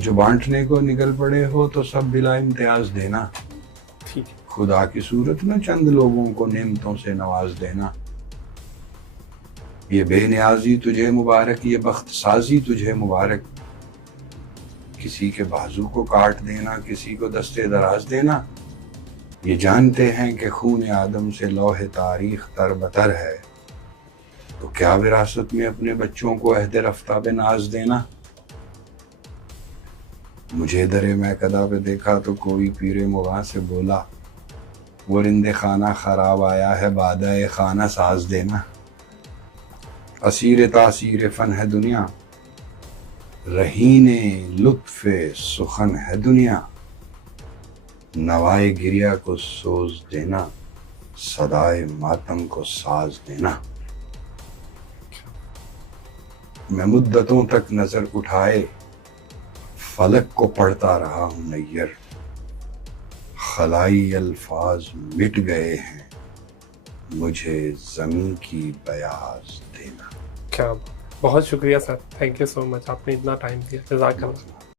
جو بانٹنے کو نکل پڑے ہو تو سب بلا امتیاز دینا، ٹھیک خدا کی صورت میں چند لوگوں کو نعمتوں سے نواز دینا. یہ بے نیازی تجھے مبارک، یہ بخت سازی تجھے مبارک. کسی کے بازو کو کاٹ دینا، کسی کو دستے دراز دینا. یہ جانتے ہیں کہ خون آدم سے لوح تاریخ تر بتر ہے، تو کیا وراثت میں اپنے بچوں کو عہد رفتہ بے ناز دینا. مجھے درِ میکدہ پہ دیکھا تو کوئی پیر مغاں سے بولا، وہ رند خانہ خراب آیا ہے بادہ خانہ ساز دینا. اسیر تاثیر فن ہے دنیا، رہین لطف سخن ہے دنیا. نوائے گریہ کو سوز دینا، صدائے ماتم کو ساز دینا. میں مدتوں تک نظر اٹھائے فلک کو پڑھتا رہا ہوں نیر. خلائی الفاظ مٹ گئے ہیں، مجھے زمین کی بیاض دینا. کیا بہت شکریہ سر، تھینک یو سو مچ، آپ نے اتنا ٹائم دیا، جزاک اللہ.